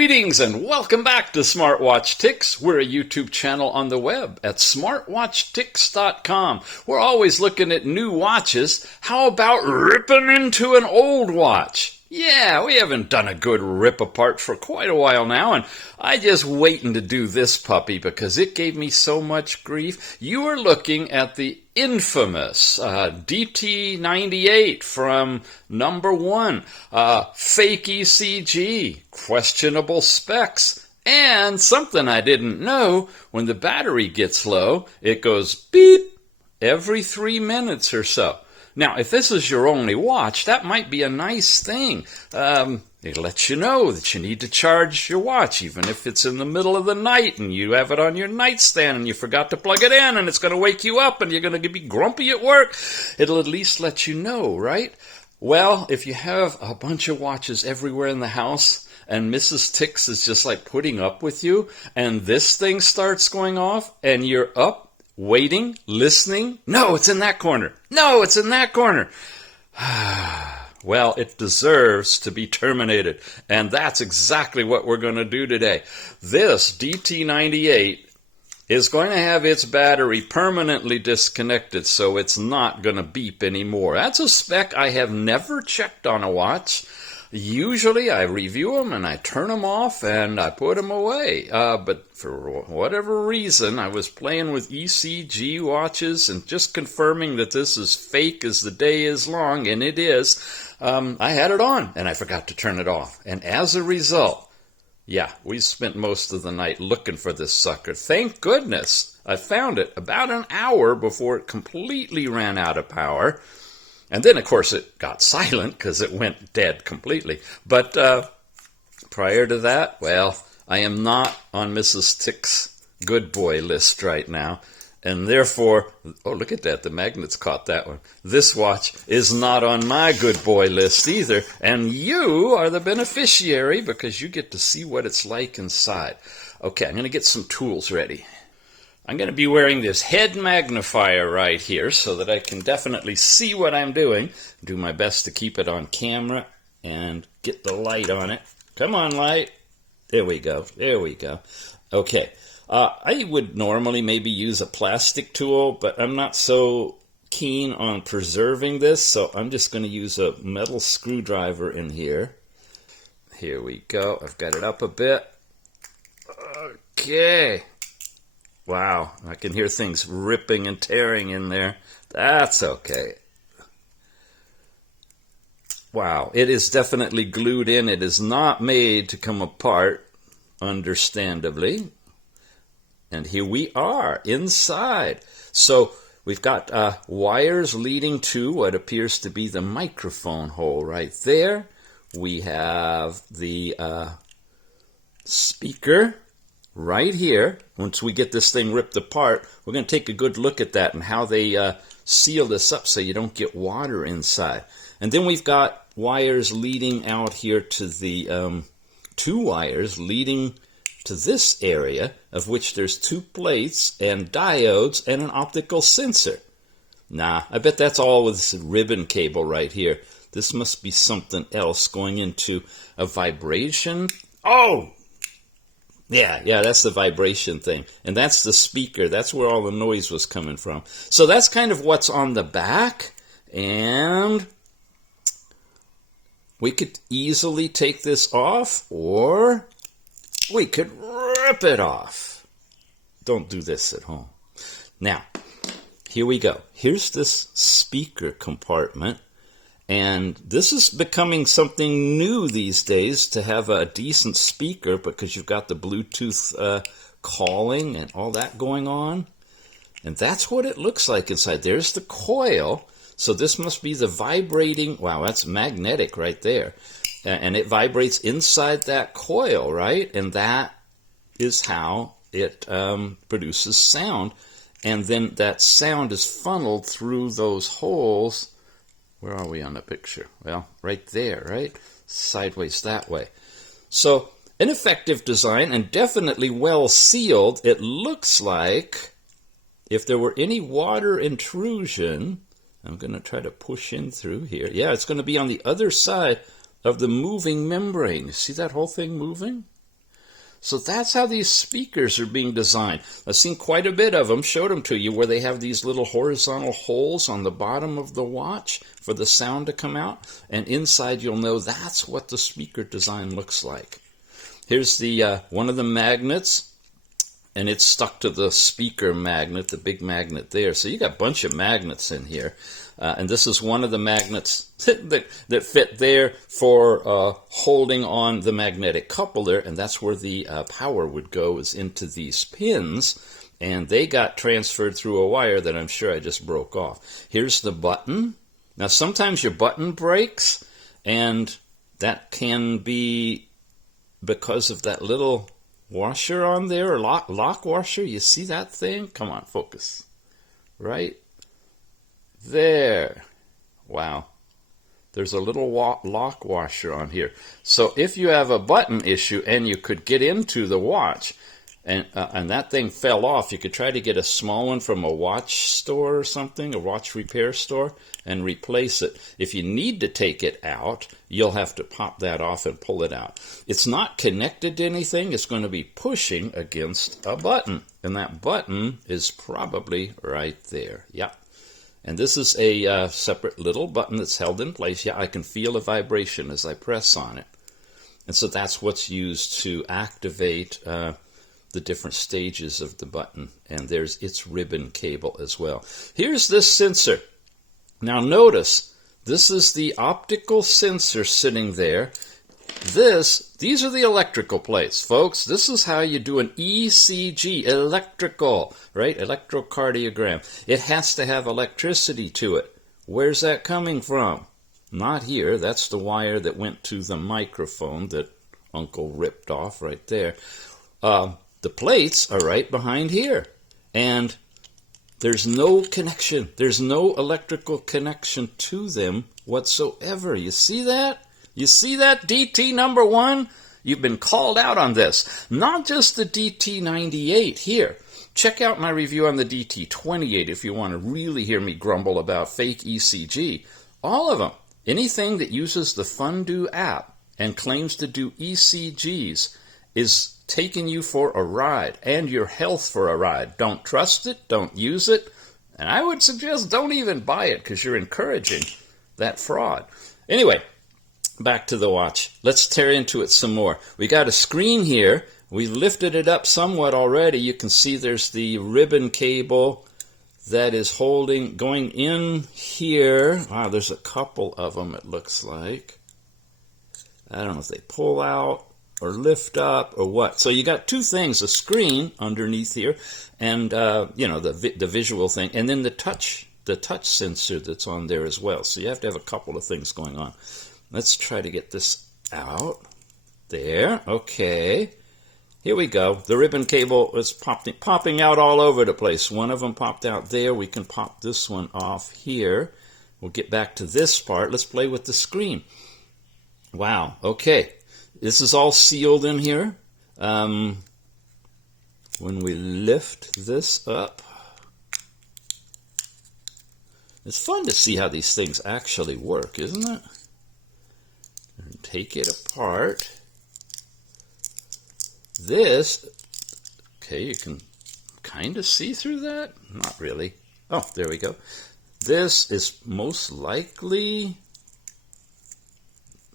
Greetings and welcome back to Smartwatch Ticks. We're a YouTube channel on the web at smartwatchticks.com. We're always looking at new watches. How about ripping into an old watch? Yeah, we haven't done a good rip apart for quite a while now, and I just waiting to do this puppy because it gave me so much grief. You are looking at the infamous DT98 from #1, FAKE ECG, questionable specs, and something I didn't know, when the battery gets low, it goes beep every 3 minutes or so. Now, if this is your only watch, that might be a nice thing. It lets you know that you need to charge your watch, even if it's in the middle of the night and you have it on your nightstand and you forgot to plug it in and it's going to wake you up and you're going to be grumpy at work. It'll at least let you know, right? Well, if you have a bunch of watches everywhere in the house and Mrs. Ticks is just like putting up with you and this thing starts going off and you're up, waiting, listening. No, it's in that corner. No, it's in that corner. Well, it deserves to be terminated. And that's exactly what we're going to do today. This DT98 is going to have its battery permanently disconnected, so it's not going to beep anymore. That's a spec I have never checked on a watch. Usually I review them and I turn them off and I put them away. But for whatever reason, I was playing with ECG watches and just confirming that this is fake as the day is long, and it is. I had it on and I forgot to turn it off. And as a result, yeah, we spent most of the night looking for this sucker. Thank goodness I found it about an hour before it completely ran out of power. And then, of course, it got silent because it went dead completely. But prior to that, well, I am not on Mrs. Tick's good boy list right now. And therefore, oh, look at that. The magnets caught that one. This watch is not on my good boy list either. And you are the beneficiary because you get to see what it's like inside. Okay, I'm going to get some tools ready. I'm going to be wearing this head magnifier right here so that I can definitely see what I'm doing. Do my best to keep it on camera and get the light on it. Come on, light. There we go. There we go. Okay. I would normally maybe use a plastic tool, but I'm not so keen on preserving this, so I'm just going to use a metal screwdriver in here. Here we go. I've got it up a bit. Okay. Wow, I can hear things ripping and tearing in there. That's okay. Wow, it is definitely glued in. It is not made to come apart, understandably. And here we are, inside. So we've got wires leading to what appears to be the microphone hole right there. We have the speaker right here. Once we get this thing ripped apart, we're going to take a good look at that and how they seal this up so you don't get water inside. And then we've got wires leading out here to the two wires leading to this area, of which there's 2 plates and diodes and an optical sensor. Nah, I bet that's all with this ribbon cable right here. This must be something else going into a vibration. Oh! Yeah, that's the vibration thing. And that's the speaker. That's where all the noise was coming from. So that's kind of what's on the back. And we could easily take this off, or we could rip it off. Don't do this at home. Now, here we go. Here's this speaker compartment. And this is becoming something new these days, to have a decent speaker, because you've got the Bluetooth calling and all that going on. And that's what it looks like inside. There's the coil. So this must be the vibrating. Wow, that's magnetic right there. And it vibrates inside that coil, right? And that is how it produces sound. And then that sound is funneled through those holes. Where are we on the picture? Well, right there, right? Sideways that way. So, an effective design and definitely well sealed. It looks like if there were any water intrusion, I'm going to try to push in through here. Yeah, it's going to be on the other side of the moving membrane. You see that whole thing moving? So that's how these speakers are being designed. I've seen quite a bit of them, showed them to you, where they have these little horizontal holes on the bottom of the watch for the sound to come out. And inside you'll know that's what the speaker design looks like. Here's the one of the magnets, and it's stuck to the speaker magnet, the big magnet there. So you got a bunch of magnets in here. And this is one of the magnets that fit there for holding on the magnetic coupler, and that's where the power would go, is into these pins, and they got transferred through a wire that I'm sure I just broke off. Here's the button. Now sometimes your button breaks, and that can be because of that little washer on there, or lock washer. You see that thing? Come on, focus. Right there. Wow. There's a little lock washer on here. So if you have a button issue and you could get into the watch and that thing fell off, you could try to get a small one from a watch store or something, a watch repair store, and replace it. If you need to take it out, you'll have to pop that off and pull it out. It's not connected to anything. It's going to be pushing against a button, and that button is probably right there. Yeah. And this is a separate little button that's held in place. Yeah, I can feel a vibration as I press on it. And so that's what's used to activate the different stages of the button. And there's its ribbon cable as well. Here's this sensor. Now notice, this is the optical sensor sitting there. These are the electrical plates, folks. This is how you do an ECG, electrical, right? Electrocardiogram. It has to have electricity to it. Where's that coming from? Not here. That's the wire that went to the microphone that Uncle ripped off right there. The plates are right behind here. And there's no connection. There's no electrical connection to them whatsoever. You see that? You see that, DT #1? You've been called out on this. Not just the DT98 here. Check out my review on the DT28 if you want to really hear me grumble about fake ECG. All of them. Anything that uses the Fundo app and claims to do ECGs is taking you for a ride, and your health for a ride. Don't trust it. Don't use it. And I would suggest don't even buy it, because you're encouraging that fraud. Anyway, back to the watch. Let's tear into it some more. We got a screen here. We've lifted it up somewhat already. You can see there's the ribbon cable that is going in here. Wow, there's a couple of them, it looks like. I don't know if they pull out or lift up or what. So you got two things, a screen underneath here and the visual thing, and then the touch sensor that's on there as well. So you have to have a couple of things going on. Let's try to get this out. There. Okay. Here we go. The ribbon cable is popping out all over the place. One of them popped out there. We can pop this one off here. We'll get back to this part. Let's play with the screen. Wow. Okay. This is all sealed in here. When we lift this up, it's fun to see how these things actually work, isn't it? And take it apart. This, okay, you can kind of see through that. Not really. Oh, there we go. This is most likely,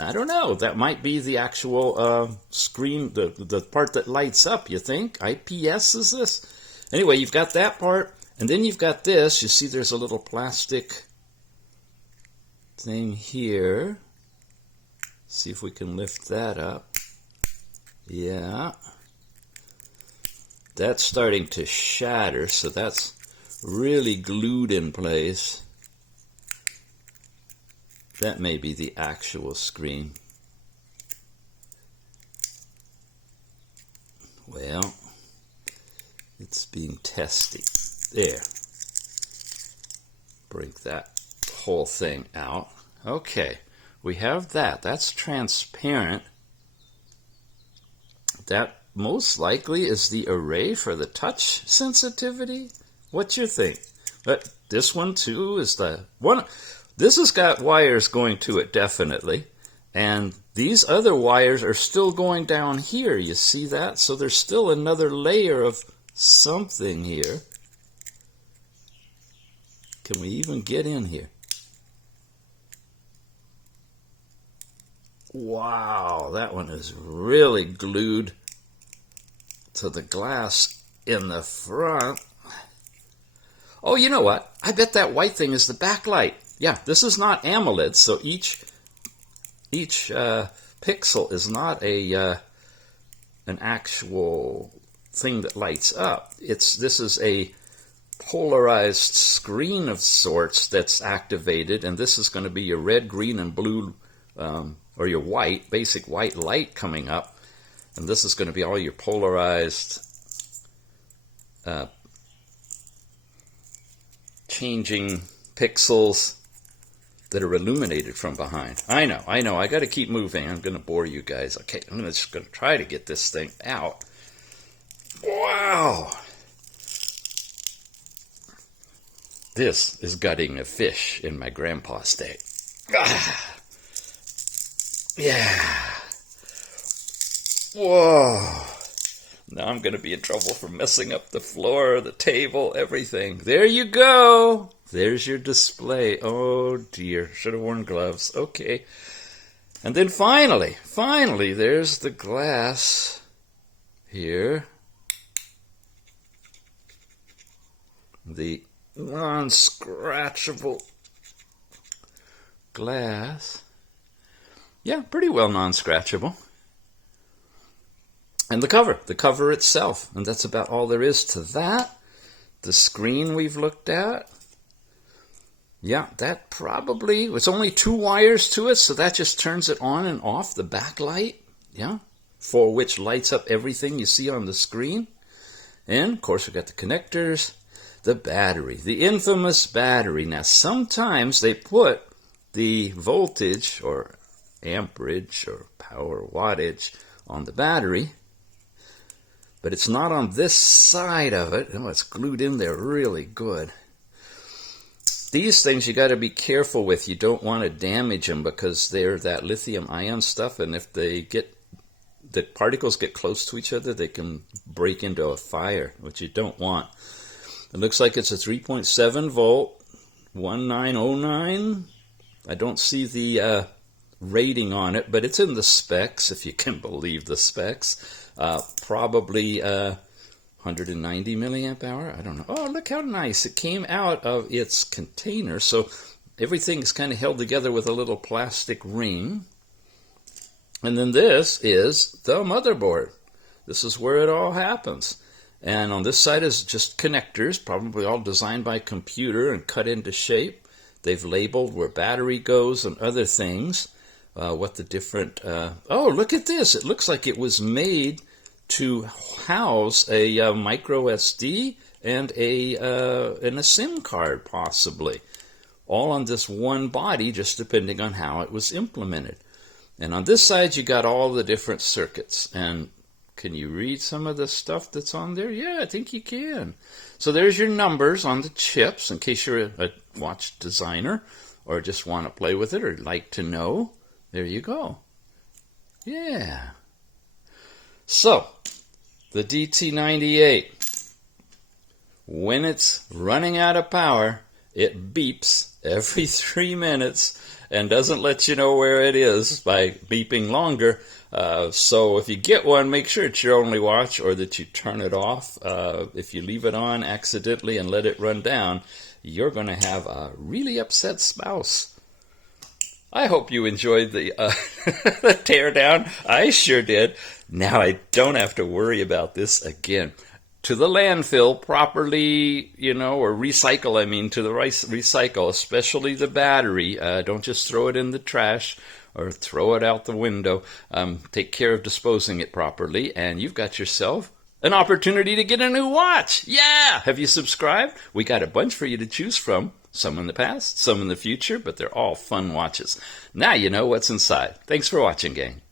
I don't know, that might be the actual screen, the part that lights up, you think? IPS is this? Anyway, you've got that part, and then you've got this. You see there's a little plastic thing here. See if we can lift that up. Yeah. That's starting to shatter, so that's really glued in place. That may be the actual screen. Well, it's being tested. There. Break that whole thing out. Okay, we have that. That's transparent. That most likely is the array for the touch sensitivity. What's your thing? But this one too is the one. This has got wires going to it definitely, and these other wires are still going down here. You see that? So there's still another layer of something here. Can we even get in here? Wow, that one is really glued to the glass in the front. Oh, you know what? I bet that white thing is the backlight. Yeah, this is not AMOLED, so each pixel is not an actual thing that lights up. This is a polarized screen of sorts that's activated, and this is going to be your red, green, and blue, or your white, basic white light coming up, and this is going to be all your polarized changing pixels that are illuminated from behind. I know, I got to keep moving. I'm going to bore you guys. Okay, I'm just going to try to get this thing out. Wow! This is gutting a fish in my grandpa's day. Ah. Yeah. Whoa. Now I'm going to be in trouble for messing up the floor, the table, everything. There you go. There's your display. Oh dear. Should have worn gloves. Okay. And then finally, there's the glass here. The non-scratchable glass. Yeah, pretty well non-scratchable. And the cover itself, and that's about all there is to that. The screen we've looked at. Yeah, that probably, it's only 2 wires to it, so that just turns it on and off, the backlight, yeah, for which lights up everything you see on the screen. And, of course, we've got the connectors, the battery, the infamous battery. Now, sometimes they put the voltage, or amperage, or power wattage on the battery, but it's not on this side of it. Oh, it's glued in there really good. These things you got to be careful with. You don't want to damage them because they're that lithium ion stuff, and if the particles get close to each other, they can break into a fire, which you don't want. It looks like it's a 3.7 volt, 1909. I don't see the rating on it, but it's in the specs, if you can believe the specs. Probably 190 milliamp hour. I don't know. Oh, look how nice. It came out of its container. So everything is kind of held together with a little plastic ring. And then this is the motherboard. This is where it all happens. And on this side is just connectors, probably all designed by computer and cut into shape. They've labeled where battery goes and other things. What the different... oh, look at this. It looks like it was made to house a micro SD and a SIM card, possibly. All on this one body, just depending on how it was implemented. And on this side, you got all the different circuits. And can you read some of the stuff that's on there? Yeah, I think you can. So there's your numbers on the chips, in case you're a watch designer or just want to play with it or like to know. There you go. Yeah. So, the DT98, when it's running out of power, it beeps every 3 minutes and doesn't let you know where it is by beeping longer. So if you get one, make sure it's your only watch or that you turn it off. If you leave it on accidentally and let it run down, you're going to have a really upset spouse. I hope you enjoyed the teardown. I sure did. Now I don't have to worry about this again. To the landfill properly, or recycle, to the recycle, especially the battery. Don't just throw it in the trash or throw it out the window. Take care of disposing it properly, and you've got yourself an opportunity to get a new watch. Yeah! Have you subscribed? We got a bunch for you to choose from. Some in the past, some in the future, but they're all fun watches. Now you know what's inside. Thanks for watching, gang.